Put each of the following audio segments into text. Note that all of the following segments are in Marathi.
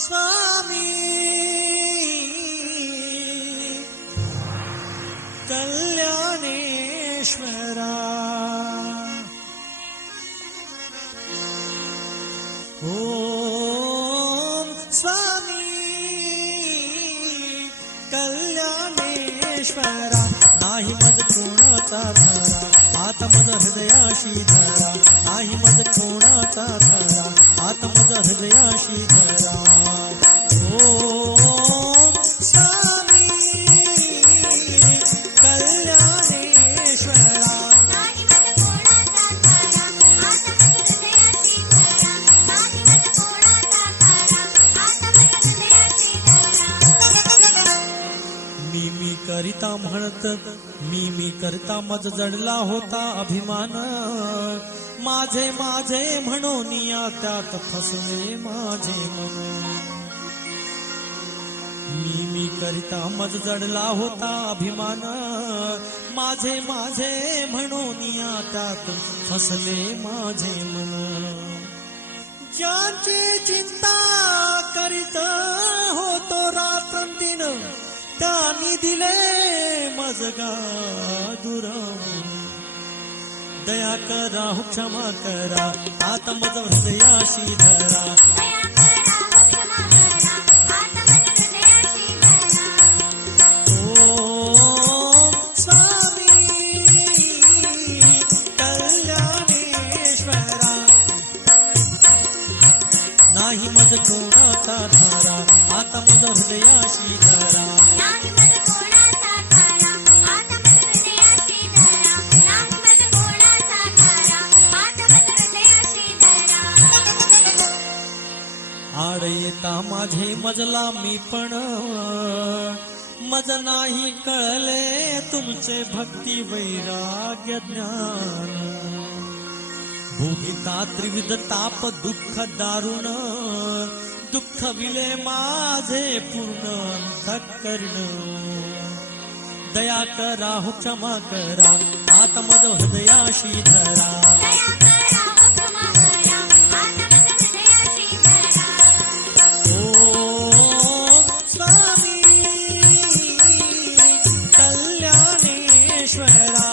स्वामी कल्याणेश्वरा ओम स्वामी कल्याणेश्वरा नाही मज कोणाचा धरा आत मज हृदयाशी धरा नाही मज कोणाचा धरा आत मज हृदयाशी धरा ओम स्वामी कल्याणेश्वरा नाही मज कोणाचा धरा आत मज हृदयाशी धरा नाही मज कोणाचा धरा आत मज हृदयाशी धरा मी करिता म्हणत मी करता मज जडला होता अभिमान माझे माझे म्हणून या त्यात फसले माझे मन मी करिता मज जडला होता अभिमान माझे माझे म्हणून या त्यात फसले माझे मन ज्यांची चिंता करीत होतो रात्रंदिन त्यांनी दिले मजगा दुरावून दया करा हो क्षमा करा आत मज हृदयाशी धरा दया करा हो क्षमा करा आत मज हृदयाशी धरा ओम स्वामी कल्याणेश्वरा नाही मज कोणाचा धारा आत मज हृदयाशी धरा नाही मज कोणाचा धरा आत मज हृदयाशी धरा नाही मज कोणाचा धरा आत मज हृदयाशी धरा आड येता माझे मजला मी पण मज नाही कळले तुमचे भक्ती वैराग्य ज्ञान भोगिता त्रिविध ताप दुःख दारुण दुःख विले माझे पूर्ण अंतःकरण दया करा हो क्षमा करा आत मज हृदयाशी धरा दया करा हो क्षमा करा आत मज हृदयाशी धरा ओम स्वामी कल्याणेश्वरा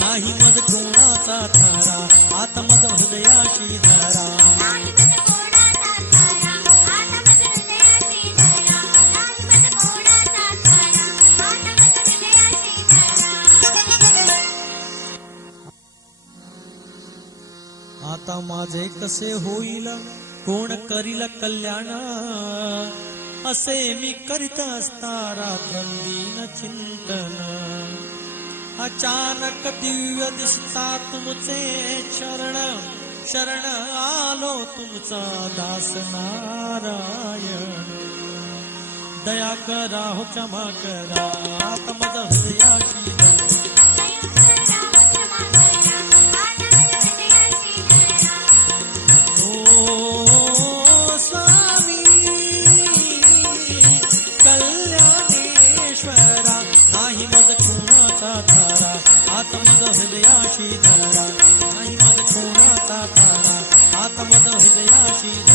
नाही मज कोणाचा थारा आत मज हृदयाशी धरा नाही मज कोणाचा धरा आत मज हृदयाशी धरा नाही मज कोणाचा धरा आत मज हृदयाशी धरा आता माझे कसे होईल कोण करील कल्याण असे मी करीत असता रात्रंदिन चिंतन अचानक दिव्य दिसता तुमचे शरण शरण आलो तुमचा दास नारायण दया करा हो क्षमा करा आत मज हृदयाशी धरा दया करा हो क्षमा करा आत मज हृदयाशी धरा ओ स्वामी कल्याणेश्वरा नाही मज कोणाचा धारा आत मज हृदयाशी धरा नाही मज कोणाचा धारा आत मज हृदयाशी धरा